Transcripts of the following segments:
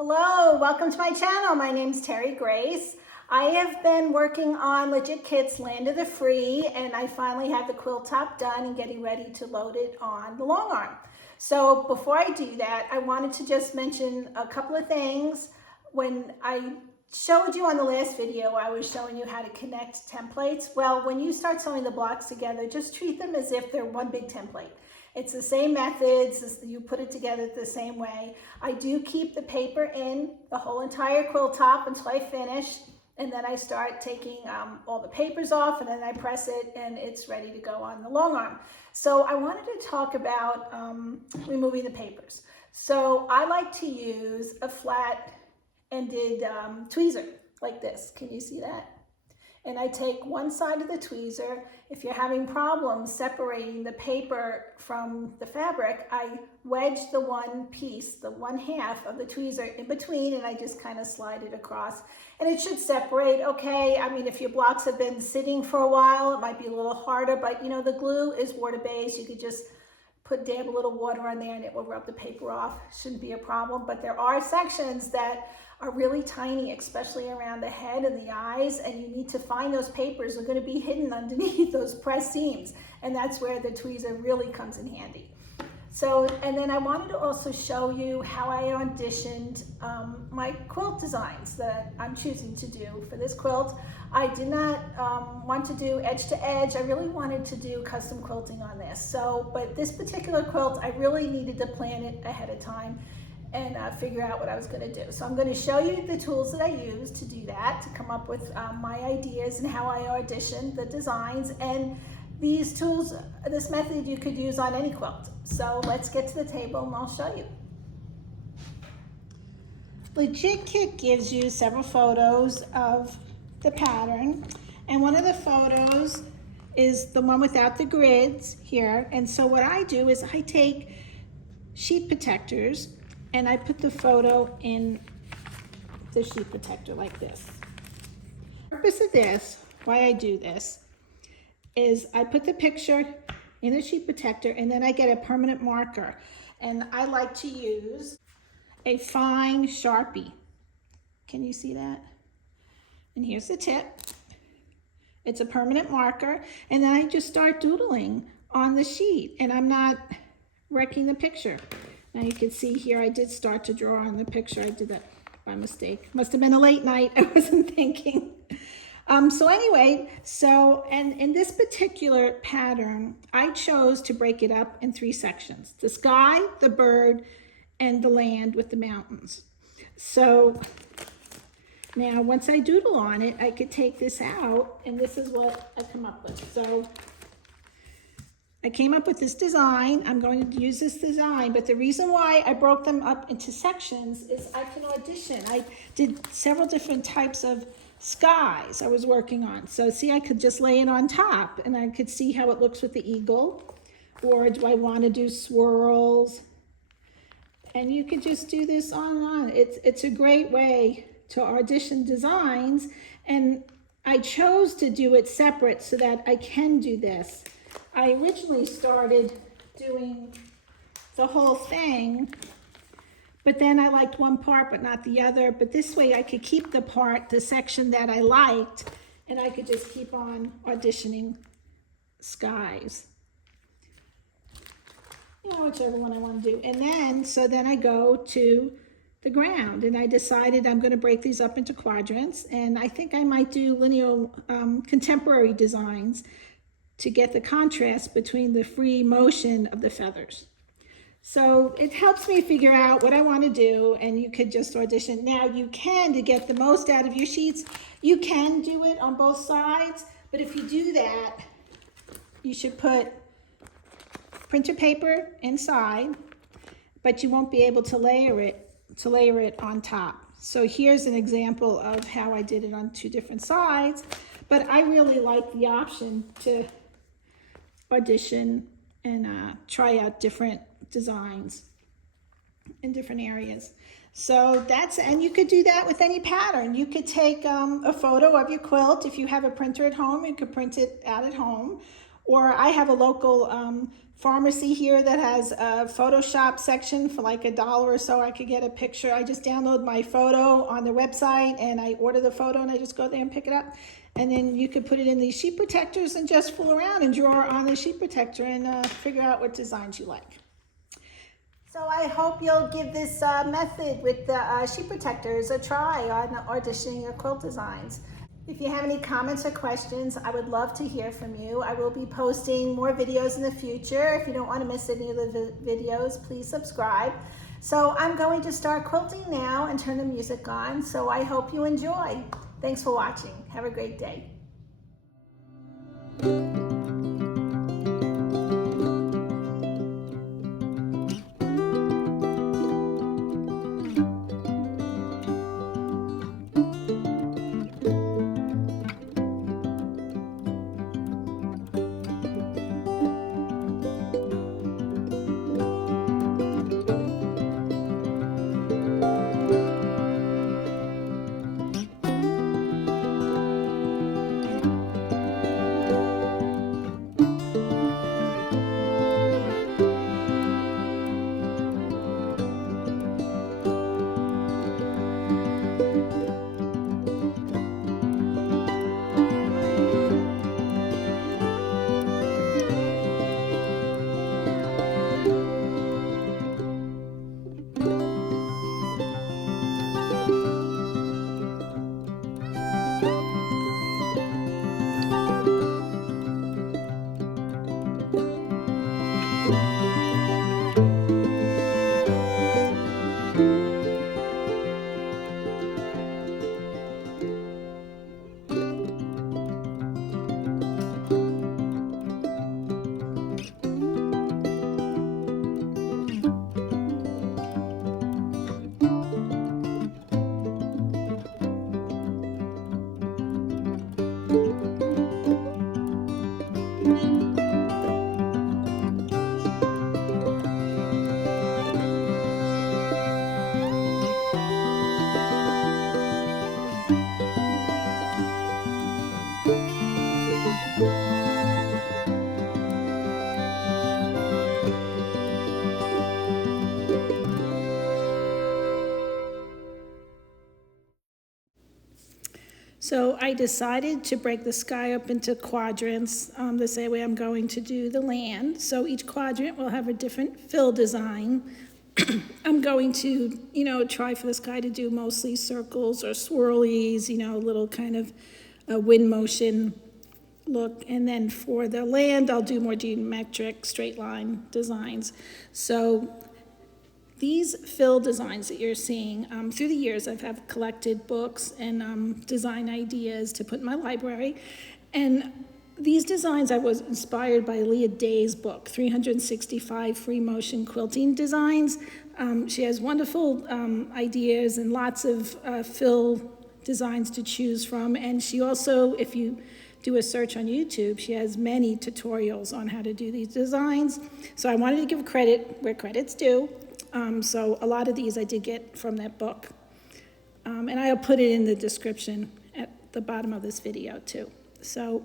Hello, welcome to my channel. My name's Terigrayce. I have been working on Legit Kits Land of the Free, and I finally have the quilt top done and getting ready to load it on the long arm. So before I do that, I wanted to just mention a couple of things. When I showed you on the last video, I was showing you how to connect templates. Well, when you start sewing the blocks together, just treat them as if they're one big template. It's the same methods, you put it together the same way. I do keep the paper in the whole entire quilt top until I finish, and then I start taking all the papers off, and then I press it and it's ready to go on the long arm. So I wanted to talk about removing the papers. So I like to use a flat-ended tweezer like this. Can you see that? And I take one side of the tweezer. If you're having problems separating the paper from the fabric, I wedge the one piece, the one half of the tweezer in between, and I just kind of slide it across. And it should separate okay. I mean, if your blocks have been sitting for a while, it might be a little harder, but you know, the glue is water-based. You could just dab a little water on there and it will rub the paper off. Shouldn't be a problem, but there are sections that are really tiny, especially around the head and the eyes, and you need to find those papers. They're going to be hidden underneath those press seams, and that's where the tweezer really comes in handy. So, and then I wanted to also show you how I auditioned my quilt designs that I'm choosing to do for this quilt. I did not want to do edge to edge. I really wanted to do custom quilting on this. So, but this particular quilt, I really needed to plan it ahead of time and figure out what I was going to do. So I'm going to show you the tools that I use to do that, to come up with my ideas and how I audition the designs. And these tools, this method you could use on any quilt. So let's get to the table and I'll show you. Legit Kit gives you several photos of the pattern, and one of the photos is the one without the grids here. And so what I do is I take sheet protectors and I put the photo in the sheet protector like this. The purpose of this, why I do this, is I put the picture in a sheet protector and then I get a permanent marker. And I like to use a fine Sharpie. Can you see that? And here's the tip. It's a permanent marker. And then I just start doodling on the sheet and I'm not wrecking the picture. Now you can see here, I did start to draw on the picture. I did that by mistake. Must have been a late night. I wasn't thinking. So anyway, and in this particular pattern, I chose to break it up in 3 sections: the sky, the bird, and the land with the mountains. So now once I doodle on it, I could take this out, and this is what I come up with. So I came up with this design. I'm going to use this design, but the reason why I broke them up into sections is I can audition. I did several different types of skies I was working on. So see, I could just lay it on top and I could see how it looks with the eagle, or do I want to do swirls? And you could just do this on and on. It's a great way to audition designs, and I chose to do it separate so that I can do this. I originally started doing the whole thing, but then I liked one part but not the other. But this way I could keep the section that I liked, and I could just keep on auditioning skies. You know, whichever one I want to do. And then, so then I go to the ground, and I decided I'm going to break these up into quadrants, and I think I might do lineal contemporary designs to get the contrast between the free motion of the feathers. So it helps me figure out what I want to do, and you could just audition. Now you can, to get the most out of your sheets, you can do it on both sides, but if you do that, you should put printer paper inside, but you won't be able to layer it on top. So here's an example of how I did it on 2 different sides, but I really like the option to audition and try out different designs in different areas. So and you could do that with any pattern. You could take a photo of your quilt. If you have a printer at home, you could print it out at home, Or I have a local pharmacy here that has a Photoshop section for like $1 or so. I could get a picture. I just download my photo on their website and I order the photo and I just go there and pick it up. And then you could put it in these sheet protectors and just fool around and draw on the sheet protector and figure out what designs you like. So I hope you'll give this method with the sheet protectors a try on auditioning your quilt designs. If you have any comments or questions, I would love to hear from you. I will be posting more videos in the future. If you don't want to miss any of the videos, please subscribe. So I'm going to start quilting now and turn the music on. So I hope you enjoy. Thanks for watching. Have a great day. So I decided to break the sky up into quadrants the same way I'm going to do the land. So each quadrant will have a different fill design. I'm going to, try for the sky to do mostly circles or swirlies, a little kind of wind motion look. And then for the land, I'll do more geometric straight line designs. So these fill designs that you're seeing, through the years I've collected books and design ideas to put in my library. And these designs I was inspired by Leah Day's book, 365 Free Motion Quilting Designs. She has wonderful ideas and lots of fill designs to choose from. And she also, if you do a search on YouTube, she has many tutorials on how to do these designs. So I wanted to give credit where credit's due. So a lot of these I did get from that book. And I'll put it in the description at the bottom of this video too. So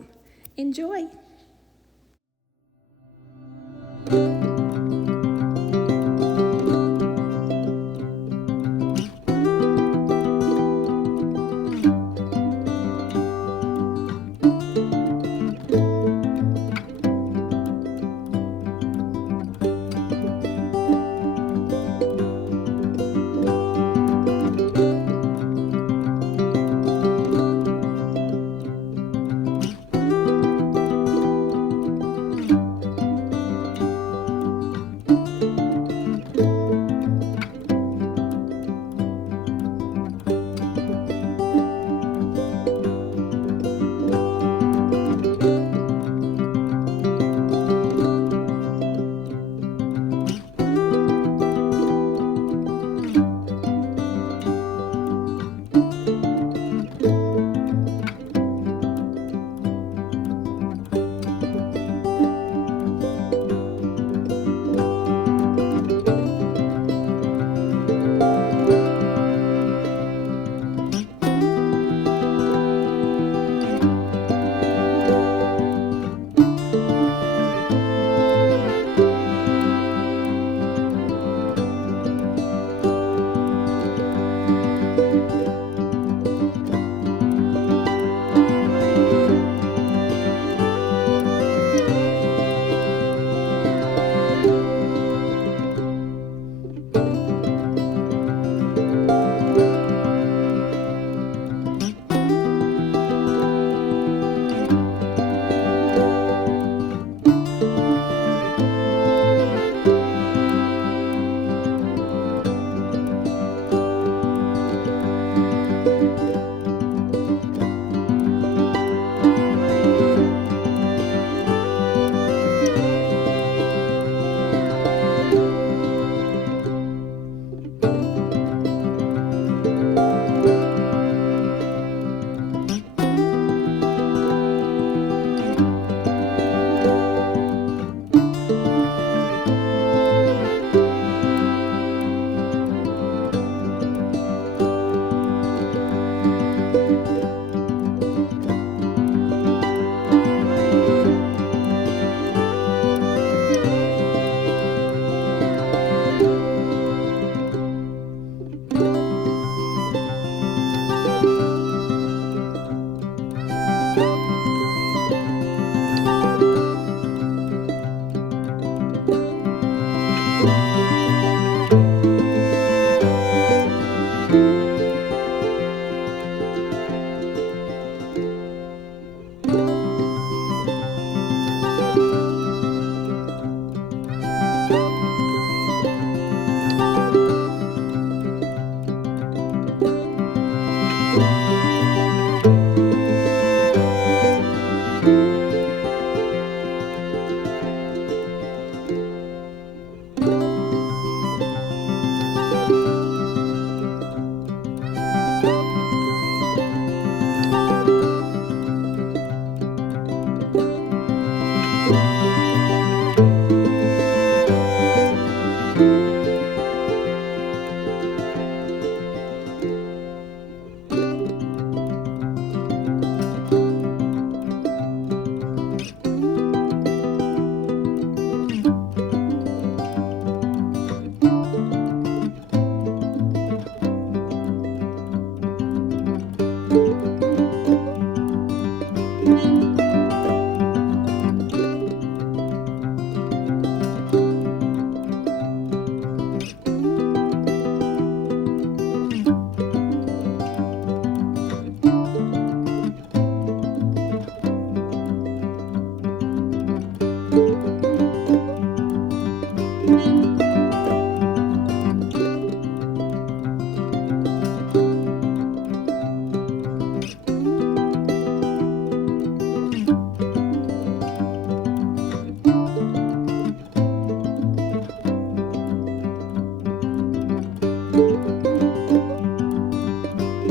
enjoy.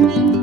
you.